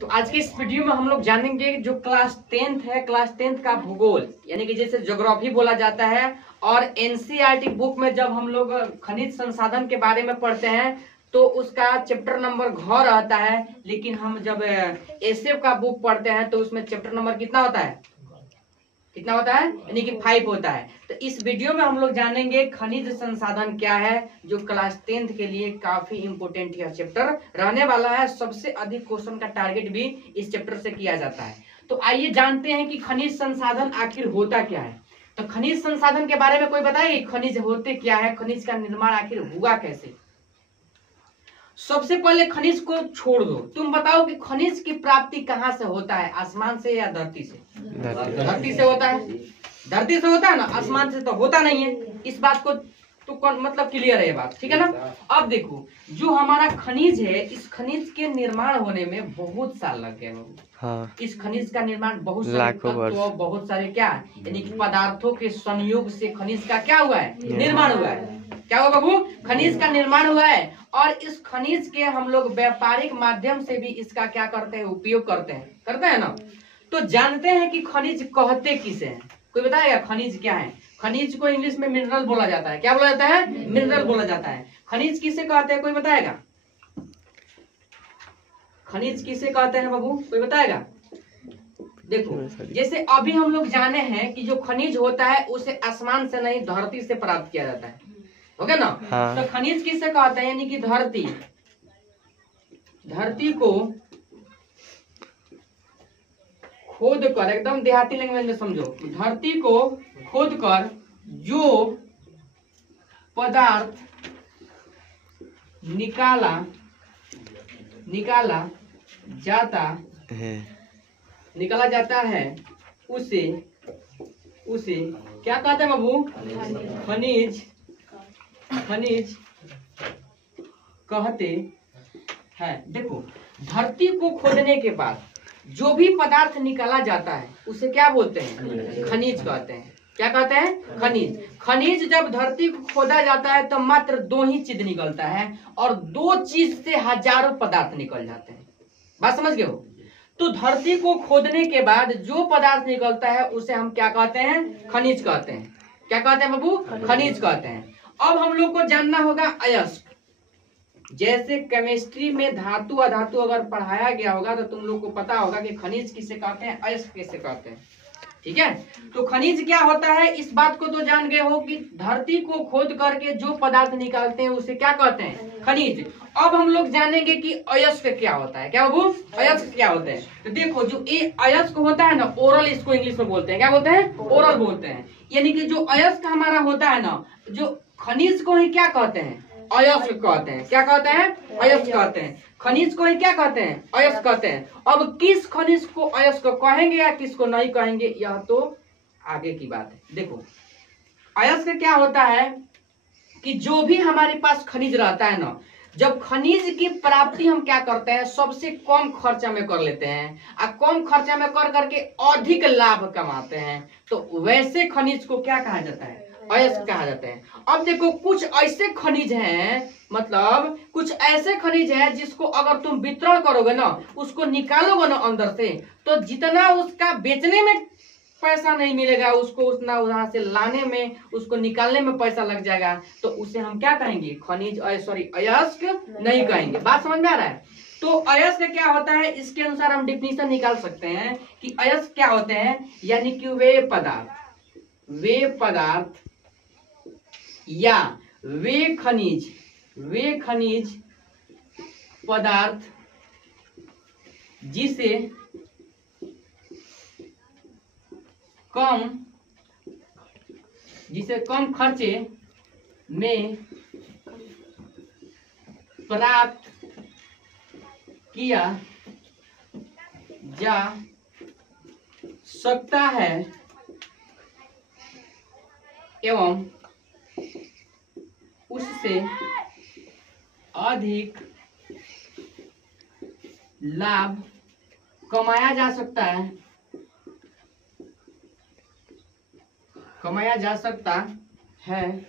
तो आज के इस वीडियो में हम लोग जानेंगे जो क्लास 10th है, क्लास 10th का भूगोल यानी कि जैसे ज्योग्राफी बोला जाता है। और एनसीईआरटी बुक में जब हम लोग खनिज संसाधन के बारे में पढ़ते हैं तो उसका चैप्टर नंबर घ रहता है, लेकिन हम जब एसएफ का बुक पढ़ते हैं तो उसमें चैप्टर नंबर कितना होता है, कितना होता है, यानी कि 5 होता है। तो इस वीडियो में हम लोग जानेंगे खनिज संसाधन क्या है, जो क्लास 10th के लिए काफी इंपोर्टेंट यह चैप्टर रहने वाला है। सबसे अधिक क्वेश्चन का टारगेट भी इस चैप्टर से किया जाता है। तो आइए जानते हैं कि खनिज संसाधन आखिर होता क्या है। तो खनिज संसाधन के बारे में कोई बताइए, खनिज होते क्या है, खनिज का निर्माण आखिर हुआ कैसे। सबसे पहले खनिज को छोड़ दो, तुम बताओ कि खनिज की प्राप्ति कहाँ से होता है, आसमान से या धरती से? धरती से होता है, धरती से होता है ना, आसमान से तो होता नहीं है। इस बात को तो मतलब क्लियर है ये बात, ठीक है ना। अब देखो जो हमारा खनिज है, इस खनिज के निर्माण होने में बहुत साल लग गए। हाँ। इस खनिज का निर्माण बहुत सारे बहुत सारे क्या यानी कि पदार्थों के संयोग से खनिज का क्या हुआ है, निर्माण हुआ है। क्या हुआ बाबू, खनिज का निर्माण हुआ है। और इस खनिज के हम लोग व्यापारिक माध्यम से भी इसका क्या करते हैं, उपयोग करते हैं ना। तो जानते हैं कि खनिज कहते किसे हैं, कोई बताएगा खनिज क्या है? खनिज को इंग्लिश में मिनरल बोला जाता है। क्या बोला जाता है? मिनरल बोला जाता है। खनिज किसे कहते हैं, कोई बताएगा? खनिज किसे कहते हैं बाबू, कोई बताएगा? देखो जैसे अभी हम लोग जाने हैं कि जो खनिज होता है उसे आसमान से नहीं धरती से प्राप्त किया जाता है, ओके ना। हाँ। तो खनिज किससे कहते हैं, यानी कि धरती को खोद कर, एकदम देहाती लैंग्वेज में समझो, धरती को खोद कर जो पदार्थ निकाला जाता है उसे क्या कहते हैं बाबू, खनिज कहते हैं। देखो धरती को खोदने के बाद जो भी पदार्थ निकाला जाता है उसे क्या बोलते हैं, खनिज कहते हैं। क्या कहते हैं, खनिज जब धरती को खोदा जाता है तो मात्र 2 ही चीज निकलता है, और 2 चीज से हजारों पदार्थ निकल जाते हैं। बात समझ गए हो? तो धरती को खोदने के बाद जो पदार्थ निकलता है उसे हम क्या कहते हैं, खनिज कहते हैं। क्या कहते हैं बाबू, खनिज कहते हैं। अब हम लोग को जानना होगा अयस्क। जैसे केमिस्ट्री में धातु अधातु अगर पढ़ाया गया होगा तो तुम लोग को पता होगा कि खनिज किसे कहते हैं, अयस्क किसे कहते हैं, ठीक है। तो खनिज क्या होता है, इस बात को तो जान गए हो कि धरती को खोद करके जो पदार्थ निकालते हैं उसे क्या कहते हैं, खनिज। अब हम लोग जानेंगे कि अयस्क क्या होता है। क्या बाबू, अयस्क क्या होते हैं? तो देखो जो ये अयस्क होता है ना, ओरल इसको इंग्लिश में बोलते हैं। क्या बोलते हैं, ओरल बोलते हैं। यानी कि जो अयस्क हमारा होता है ना, जो खनिज को ही क्या कहते हैं, अयस्क कहते हैं। क्या कहते हैं, अयस्क कहते हैं। खनिज को ही क्या कहते हैं, अयस्क कहते हैं। अब किस खनिज को अयस्क कहेंगे या किसको नहीं कहेंगे, यह तो आगे की बात है। देखो अयस्क क्या होता है कि जो भी हमारे पास खनिज रहता है ना, जब खनिज की प्राप्ति हम क्या करते हैं, सबसे कम खर्चा में कर लेते हैं, और कम खर्चा में कर करके अधिक लाभ कमाते हैं, तो वैसे खनिज को क्या कहा जाता है, अयस्क कहा जाता है। अब देखो कुछ ऐसे खनिज हैं, मतलब कुछ ऐसे खनिज हैं जिसको अगर तुम वितरण करोगे ना, उसको निकालोगे ना अंदर से, तो जितना उसका बेचने में पैसा नहीं मिलेगा, उसको उतना वहां से लाने में, उसको निकालने में पैसा लग जाएगा, तो उसे हम क्या कहेंगे, खनिज अयस्क नहीं कहेंगे। बात समझ में आ रहा है? तो अयस्क क्या होता है, इसके अनुसार हम डिफिनीशन निकाल सकते हैं कि अयस्क क्या होते हैं, यानी कि वे पदार्थ या वे खनिज पदार्थ जिसे कम खर्चे में प्राप्त किया जा सकता है एवं उससे अधिक लाभ कमाया जा सकता है,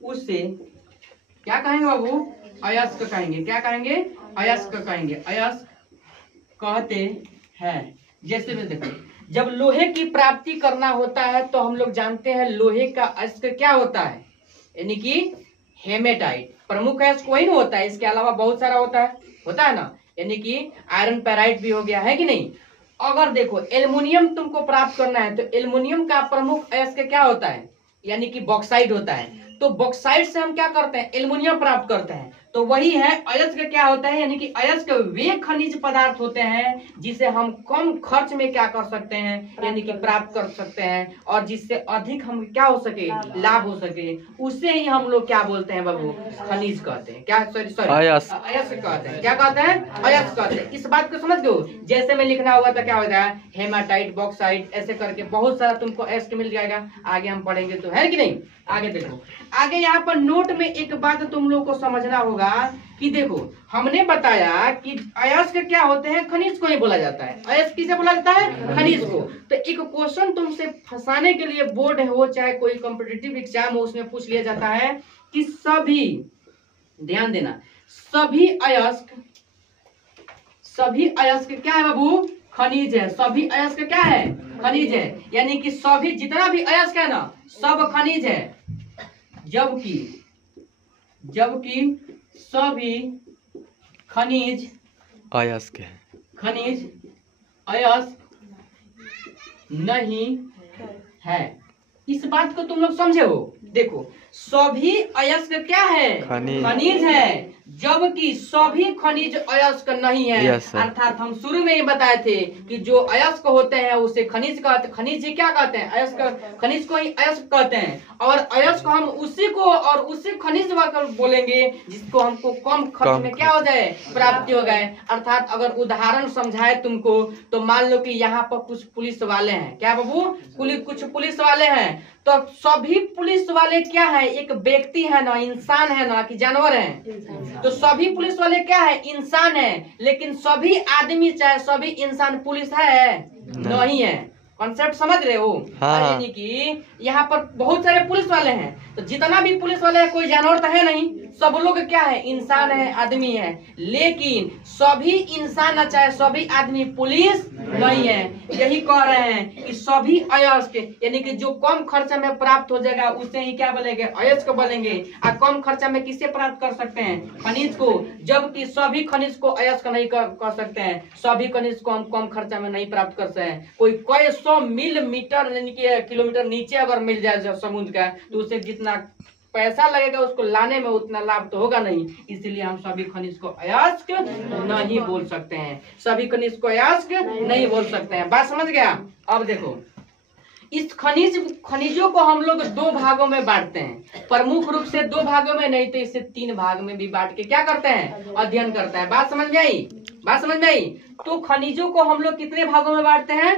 उसे क्या कहेंगे बाबू, अयस्क कहेंगे। क्या कहेंगे, अयस्क कहेंगे। अयस्क कहते हैं, जैसे में देखो, जब लोहे की प्राप्ति करना होता है तो हम लोग जानते हैं लोहे का अयस्क क्या होता है, यानी कि हेमेटाइट। प्रमुख अयस्क वही ना होता है, इसके अलावा बहुत सारा होता है ना, यानी कि आयरन पैराइट भी हो गया है कि नहीं। अगर देखो एल्युमिनियम तुमको प्राप्त करना है तो एल्युमिनियम का प्रमुख अयस्क क्या होता है, यानी कि बॉक्साइट होता है। तो बॉक्साइट से हम क्या करते हैं, एल्युमिनियम प्राप्त करते हैं। तो वही है अयस्क क्या होता है, यानी कि अयस्क वे खनिज पदार्थ होते हैं जिसे हम कम खर्च में क्या कर सकते हैं, यानी कि प्राप्त कर सकते हैं, और जिससे अधिक हम क्या हो सके, लाभ हो सके, उसे ही हम लोग क्या बोलते हैं बाबू, खनिज कहते हैं। क्या सॉरी अयस्क कहते हैं। क्या कहते हैं, अयस्क कहते हैं। इस बात को समझ गए। जैसे में लिखना होगा तो क्या होता है, हेमाटाइट, बॉक्साइट, ऐसे करके बहुत सारा तुमको अयस्क मिल जाएगा। आगे हम पढ़ेंगे तो, है कि नहीं। आगे देखो, आगे यहाँ पर नोट में एक बात तुम लोग को समझना होगा कि देखो हमने बताया कि अयस्क क्या होते हैं, खनिज को ही बोला जाता है। अयस्क किसे बोला जाता है, खनिज को। तो एक क्वेश्चन तुमसे फंसाने के लिए बोर्ड हो चाहे कोई कॉम्पिटिटिव एग्जाम हो, उसमें पूछ लिया जाता है कि सभी, ध्यान देना, सभी अयस्क क्या है बाबू, खनिज है। सभी अयस्क क्या है, खनिज है। यानी कि सभी जितना भी अयस्क है ना, सब खनिज है। जबकि सभी खनिज अयस्क है, अयस्क नहीं है। इस बात को तुम लोग समझे हो। देखो सभी अयस्क क्या है, खनिज है, जबकि सभी खनिज अयस्क नहीं है। अर्थात हम शुरू में ही बताए थे कि जो अयस्क होते हैं उसे खनिज कहते, खनिज ही क्या कहते हैं, अयस्क, खनिज को ही अयस्क कहते हैं। और अयस्क हम उसी को और उसी खनिज बोलेंगे जिसको हमको कम खर्च में क्या हो जाए, प्राप्ति हो गए। अर्थात अगर उदाहरण समझाए तुमको तो मान लो कि यहाँ पर कुछ पुलिस वाले हैं, क्या बाबू, कुछ पुलिस वाले हैं। तो सभी पुलिस वाले क्या है, एक व्यक्ति है ना, इंसान है ना, कि जानवर है। तो सभी पुलिस वाले क्या है, इंसान है। लेकिन सभी आदमी चाहे सभी इंसान पुलिस है नहीं है। कॉन्सेप्ट समझ रहे हो। हाँ। यानी कि यहाँ पर बहुत सारे पुलिस वाले हैं, तो जितना भी पुलिस वाले हैं कोई जानवर तो है नहीं, सब लोग क्या है, इंसान है, आदमी है। लेकिन सभी इंसान चाहे सभी आदमी पुलिस नहीं है। यही कह रहे हैं कि सभी अयस्क, यानी कि जो कम खर्चा में प्राप्त हो जाएगा उसे ही क्या बोलेंगे, अयस्क बोलेंगे। और कम खर्चा में किसे प्राप्त कर सकते हैं, खनिज को। जबकि सभी खनिज को अयस्क नहीं कर सकते हैं। सभी खनिज को हम कम खर्चा में नहीं प्राप्त कर सकते हैं। कोई कई 100 मिलीमीटर यानी कि किलोमीटर नीचे अगर मिल जाए समुद्र का, तो उसे जितना पैसा लगेगा उसको लाने में उतना लाभ तो होगा नहीं। इसलिए हम सभी खनिज को अयस्क नहीं बोल सकते हैं। सभी खनिज को अयस्क नहीं बोल सकते हैं। बात समझ गया। अब देखो इस खनिजों को हम लोग 2 भागों में बांटते हैं। प्रमुख रूप से 2 भागों में, नहीं तो इसे 3 भाग में भी बांट के क्या करते हैं, अध्ययन करता है। बात समझ में आई, बात समझ में आई। तो खनिजों को हम लोग कितने भागों में बांटते हैं,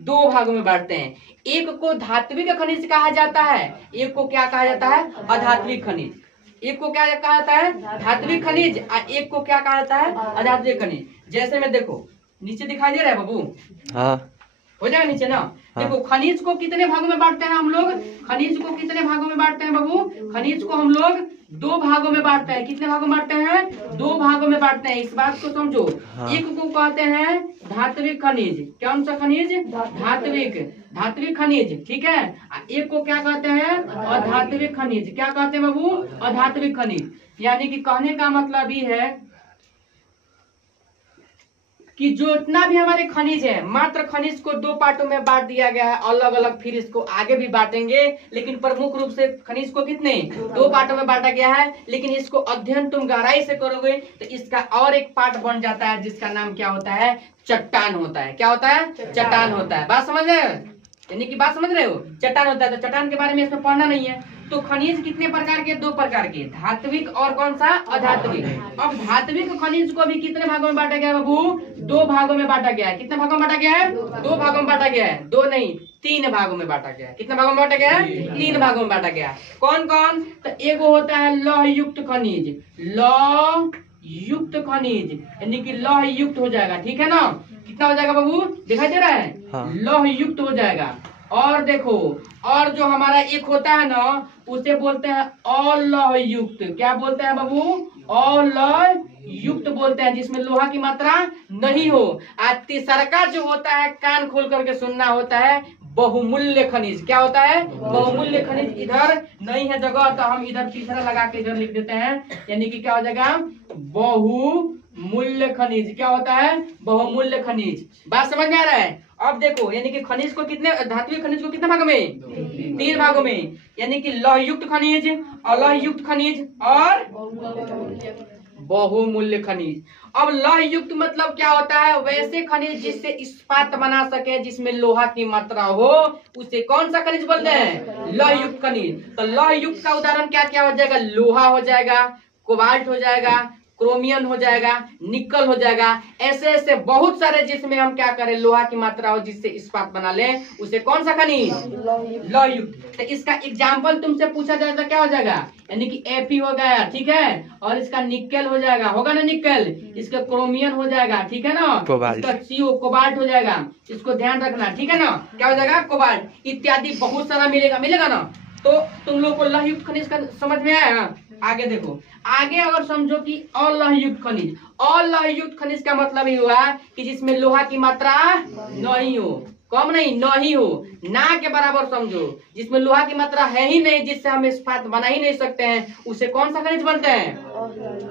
2 भागों में बांटते हैं। एक को धात्विक खनिज कहा जाता है, एक को क्या कहा जाता है, अधात्विक खनिज। एक को क्या कहा जाता है, धात्विक खनिज, और एक को क्या कहा जाता है, अधात्विक खनिज। जैसे में देखो नीचे दिखाई दे रहा है बाबू, हाँ हो जाएगा नीचे ना। हाँ। देखो खनिज को कितने भागों में बांटते हैं हम लोग, खनिज को कितने भागों में बांटते हैं बाबू, खनिज को हम लोग 2 भागों में बांटते हैं। कितने भागों में बांटते हैं, 2 भागों में बांटते हैं। इस बात को समझो। हाँ। एक को कहते हैं धात्विक खनिज, कौन सा खनिज, धात्विक खनिज, ठीक है। एक को क्या कहते हैं, अधात्विक खनिज। क्या कहते हैं बाबू, अधात्विक खनिज। यानी कि कहने का मतलब ये है कि जो इतना भी हमारे खनिज है, मात्र खनिज को 2 पार्टों में बांट दिया गया है अलग अलग। फिर इसको आगे भी बांटेंगे, लेकिन प्रमुख रूप से खनिज को कितने 2 पार्टों में बांटा गया है। लेकिन इसको अध्ययन तुम गहराई से करोगे तो इसका और एक पार्ट बन जाता है जिसका नाम क्या होता है, चट्टान होता है। क्या होता है, चट्टान होता है। बात समझ रहे हो, यानी कि बात समझ रहे हो, चट्टान होता है। तो चट्टान के बारे में इसमें पढ़ना नहीं है। तो खनिज कितने प्रकार के, 2 प्रकार के, धात्विक और कौन सा, अधात्विक। अब धात्विक खनिज को भी कितने भागों में बांटा गया है बाबू, 2 भागों में बांटा गया है। कितने भागों में बांटा गया है, 2 भागों में बांटा गया है। 2 नहीं 3 भागों में बांटा गया है। कितने भागों में बांटा गया है, 3 भागों में बांटा गया है। कौन कौन, तो एक होता है लौह युक्त खनिज, लौह युक्त खनिज, यानी कि लौह युक्त हो जाएगा, ठीक है ना। कितना हो जाएगा बाबू, दिखाई दे रहा है, हाँ। लौह युक्त हो जाएगा। और देखो, और जो हमारा एक होता है ना, उसे बोलते हैं अलौह युक्त। क्या बोलते हैं बाबू, अलौह युक्त बोलते हैं, जिसमें लोहा की मात्रा नहीं हो। और तीसरा जो होता है, कान खोल करके सुनना होता है, बहुमूल्य खनिज। क्या होता है? बहुमूल्य खनिज। इधर नहीं है जगह तो हम इधर तीसरा लगा के इधर लिख देते हैं, यानी कि क्या हो जाएगा? बहुमूल्य खनिज। क्या होता है? बहुमूल्य खनिज। बात समझ में आ रहा है? अब देखो, यानी कि खनिज को कितने, धात्विक खनिज को कितने भागों में? 3 भागों में, यानी कि लौह युक्त खनिज, अलौह युक्त खनिज और बहुमूल्य खनिज। अब लौह युक्त मतलब क्या होता है? वैसे खनिज जिससे इस्पात बना सके, जिसमें लोहा की मात्रा हो, उसे कौन सा खनिज बोलते हैं? लौह युक्त खनिज। तो लौह युक्त का उदाहरण क्या क्या हो जाएगा? लोहा हो जाएगा, कोबाल्ट हो जाएगा, क्रोमियम हो जाएगा, निकल हो जाएगा। ऐसे ऐसे बहुत सारे जिसमें हम क्या करें, लोहा की मात्रा हो, जिससे इस्पात बना ले, उसे कौन सा खनिज? लौह युक्त। तो इसका एग्जाम्पल तुमसे पूछा जाए तो क्या हो जाएगा? यानी कि Fe हो गया, ठीक है, और इसका निकल हो जाएगा, होगा ना निकल, इसका क्रोमियम हो जाएगा, ठीक है ना, इसका CO कोबाल्ट हो जाएगा, इसको ध्यान रखना, ठीक है ना, क्या हो जाएगा? कोबाल्ट इत्यादि बहुत सारा मिलेगा ना। तो तुम लोग को लौह युक्त खनिज का समझ में आया? आगे देखो, आगे अगर समझो कि अलौह युक्त खनिज, अलौह युक्त खनिज का मतलब ये हुआ कि जिसमें लोहा की मात्रा नहीं हो, कम नहीं हो, ना के बराबर समझो, जिसमें लोहा की मात्रा है ही नहीं, जिससे हम इस्पात बना ही नहीं सकते हैं, उसे कौन सा खनिज बनते हैं?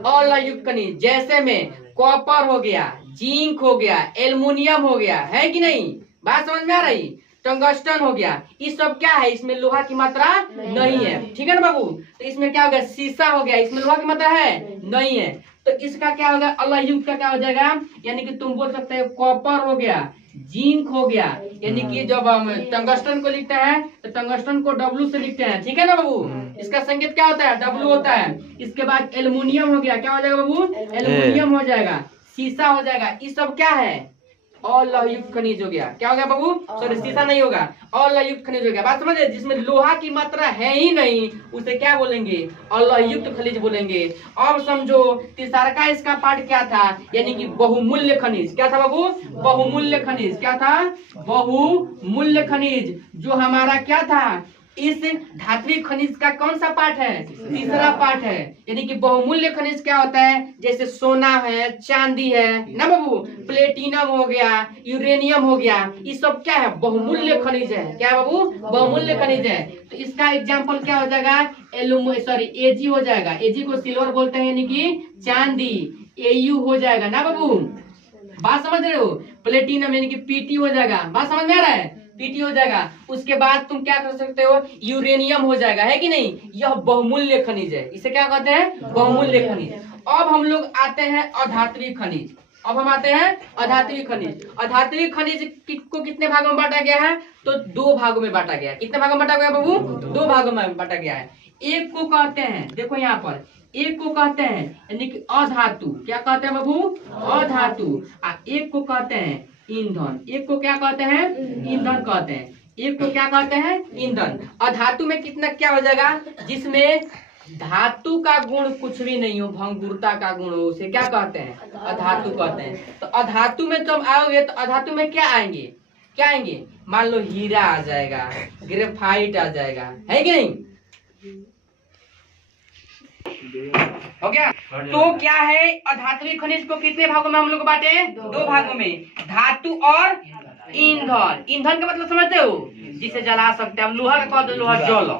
अलौह युक्त खनिज। जैसे में कॉपर हो गया, जिंक हो गया, एल्युमिनियम हो गया, है कि नहीं? बात समझ में आ रही? टंगस्टन हो गया, ये सब क्या है? इसमें लोहा की मात्रा नहीं है, ठीक है ना बाबू? तो इसमें क्या हो गया? शीशा हो गया, इसमें लोहा की मात्रा है नहीं है, तो इसका क्या होगा? अलौह युक्त का क्या हो जाएगा? यानी कि तुम बोल सकते हो कॉपर हो गया, जिंक हो गया, यानी कि जब हम टंगस्टन को लिखते हैं तो टंगस्टन को W से लिखते हैं, ठीक है ना बाबू? इसका संकेत क्या होता है? W होता है। इसके बाद एल्युमिनियम हो गया, क्या हो जाएगा बाबू? एल्युमिनियम हो जाएगा, शीशा हो जाएगा, ये सब क्या है? अलौह युक्त खनिज हो गया। क्या हो गया बाबू? सॉरी, शीशा नहीं होगा, अलौह युक्त खनिज हो गया। बात समझे? जिसमें लोहा की मात्रा है ही नहीं, उसे क्या बोलेंगे? अलौह युक्त खनिज बोलेंगे। अब समझो तीसरा का इसका पार्ट क्या था? यानी कि बहुमूल्य खनिज। क्या था बाबू? बहुमूल्य खनिज। क्या था? बहुमूल्य खनिज, जो हमारा क्या था? इस धात्विक खनिज का कौन सा पार्ट है? तीसरा पार्ट है। यानी कि बहुमूल्य खनिज क्या होता है? जैसे सोना है, चांदी है ना बाबू, प्लेटिनम हो गया, यूरेनियम हो गया, ये सब क्या है? बहुमूल्य खनिज है। क्या बाबू? बहुमूल्य खनिज है। तो इसका एग्जाम्पल क्या हो जाएगा? Ag हो जाएगा, Ag को सिल्वर बोलते हैं, यानी कि चांदी, Au हो जाएगा ना बाबू? बात समझ रहे हो? प्लेटिनम यानी कि Pt हो जाएगा। बात समझ में आ रहा है? Pt हो जाएगा। उसके बाद तुम क्या कर सकते हो? यूरेनियम हो जाएगा, है कि नहीं? यह बहुमूल्य खनिज है। इसे क्या कहते हैं? बहुमूल्य खनिज। अब हम लोग आते हैं अधात्विक खनिज। अब हम आते हैं अधात्विक खनिज। अधात्विक खनिज को कितने भागों में बांटा गया है? तो 2 भागों में बांटा गया है। कितने भागों में बांटा गया बाबू? 2 भागों में बांटा गया है। एक को कहते हैं, देखो यहाँ पर, एक को कहते हैं यानी कि अधातु। क्या कहते हैं बाबू? अधातु। एक को कहते हैं ईंधन। एक को क्या कहते हैं? ईंधन कहते हैं। एक को क्या कहते हैं? ईंधन। अधातु में कितना क्या हो जाएगा? जिसमें धातु का गुण कुछ भी नहीं हो, भंगुरता का गुण हो, उसे क्या कहते हैं? अधातु कहते हैं। तो अधातु में तुम आओगे तो अधातु में क्या आएंगे? क्या आएंगे? मान लो हीरा आ जाएगा, ग्रेफाइट आ जाएगा, है कि नहीं? हो गया? तो क्या है? अधात्विक खनिज को कितने भागों में हम लोग बांटे? 2 भागों में, धातु और ईंधन। ईंधन का मतलब समझते हो? जिसे जला सकते हैं। लोहा का कह दो, लोहा जल,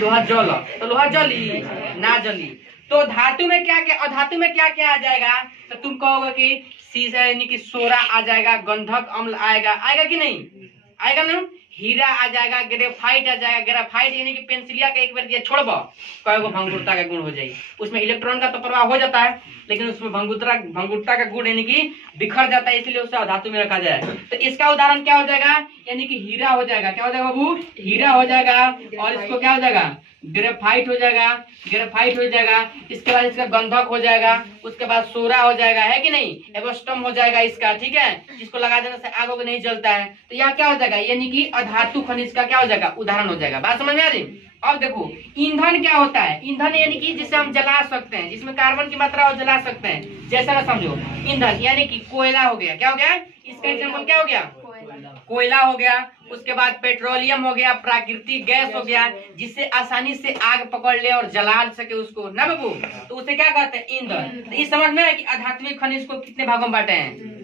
लोहा जल, तो लोहा जली ना जली। तो धातु में क्या क्या, अधातु में क्या क्या आ जाएगा? तो तुम कहोगे कि सीसा यानी कि सोरा आ जाएगा, गंधक अम्ल आएगा, आएगा कि नहीं? आएगा ना? हीरा आ जाएगा, ग्रेफाइट आ जाएगा। ग्रेफाइट यानी कि पेंसिलिया का एक बार दिया छोड़ब, कहोगे भंगुरता का गुण हो जाएगी। उसमें इलेक्ट्रॉन का तो प्रवाह हो जाता है, लेकिन उसमें भंगुरता का गुण यानी कि बिखर जाता है, इसलिए उसे अधातु में रखा जाए। तो इसका उदाहरण क्या हो जाएगा? यानी कि हीरा हो जाएगा। क्या हो जाएगा बाबू? हीरा हो जाएगा। और इसको क्या हो जाएगा? ग्रेफाइट हो जाएगा, ग्रेफाइट हो जाएगा। इसके बाद इसका गंधक हो जाएगा, उसके बाद सोरा हो जाएगा, है कि नहीं? एबोस्टम हो जाएगा इसका, ठीक है, जिसको लगा देने से आग नहीं जलता है। तो यहाँ क्या हो जाएगा? यानी कि अधातु खनिज का क्या हो जाएगा? उदाहरण हो जाएगा। बात समझ में आ रही? अब देखो ईंधन क्या होता है? ईंधन यानी कि जिसे हम जला सकते हैं, जिसमें कार्बन की मात्रा हो, जला सकते हैं। जैसा ना समझो, ईंधन यानी कि कोयला हो गया। क्या हो गया? इसका एग्जाम्पल क्या हो गया? कोयला हो गया, उसके बाद पेट्रोलियम हो गया, प्राकृतिक गैस हो गया, जिससे आसानी से आग पकड़ ले और जला सके उसको ना बाबू, तो उसे क्या कहते हैं? ईंधन। तो ये समझ में है कि अधात्विक खनिज को कितने भागों में बांटे हैं?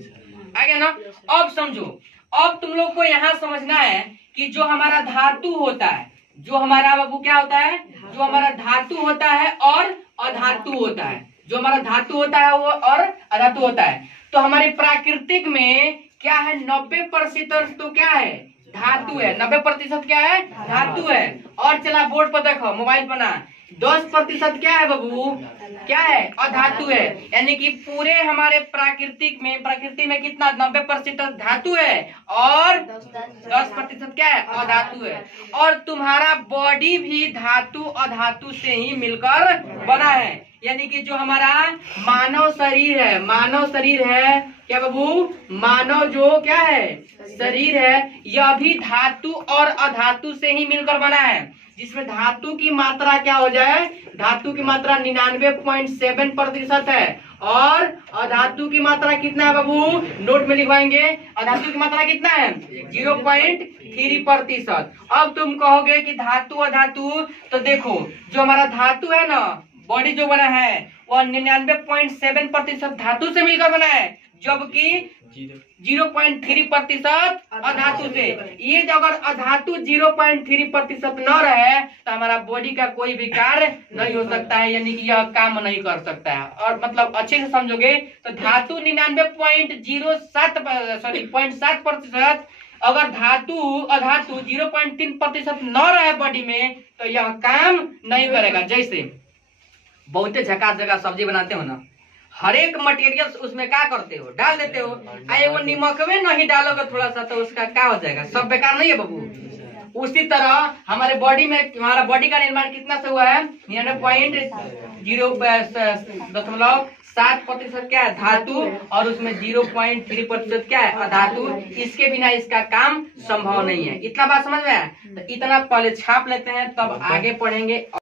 आ गया ना? अब समझो, अब तुम लोग को यहाँ समझना है कि जो हमारा धातु होता है, जो हमारा बाबू क्या होता है, जो हमारा धातु होता है और अधातु होता है, जो हमारा धातु होता है वो और अधातु होता है। तो हमारे प्राकृतिक में क्या है? 90% तो क्या है? धातु है। 90% क्या है? धातु है। और चला बोर्ड पर देखो, मोबाइल पर ना, 10% क्या है बाबू? क्या है? अधातु है। यानी कि पूरे हमारे प्रकृति में कितना? 90% धातु है और 10% क्या है? अधातु है। और तुम्हारा बॉडी भी धातु अधातु से ही मिलकर बना है। यानी कि जो हमारा मानव शरीर है क्या बाबू? मानव जो क्या है? शरीर है, यह भी धातु और अधातु से ही मिलकर बना है, जिसमें धातु की मात्रा क्या हो जाए? धातु की मात्रा 99.7% है और अधातु की मात्रा कितना है बाबू? नोट में लिखवाएंगे। अधातु की मात्रा कितना है? 0.3%। अब तुम कहोगे कि धातु अधातु, तो देखो जो हमारा धातु है ना, बॉडी जो बना है वह 99.7% धातु से मिलकर बना है, जबकि 0.3% अधातु से। ये जो अगर अधातु 0.3% न रहे तो हमारा बॉडी का कोई भी कार्य नहीं हो सकता है, यानी कि यह काम नहीं कर सकता है। और मतलब अच्छे से समझोगे तो धातु 99.07% अगर धातु अधातु 0.3% न रहे बॉडी में तो यह काम नहीं करेगा। जैसे बहुत झकास जगह सब्जी बनाते हो ना, हर एक मटेरियल उसमें क्या करते हो? डाल देते हो। आए वो नमक में नहीं डालोगे थोड़ा सा तो उसका क्या हो जाएगा? सब बेकार नहीं है बाबू। उसी तरह हमारे बॉडी में, हमारा बॉडी का निर्माण कितना से हुआ है? 99.07% क्या है? धातु, और उसमें 0.3% क्या है? अधातु। इसके बिना इसका काम संभव नहीं है। इतना बात समझ में आया? तो इतना पहले छाप लेते हैं, तब आगे पढ़ेंगे।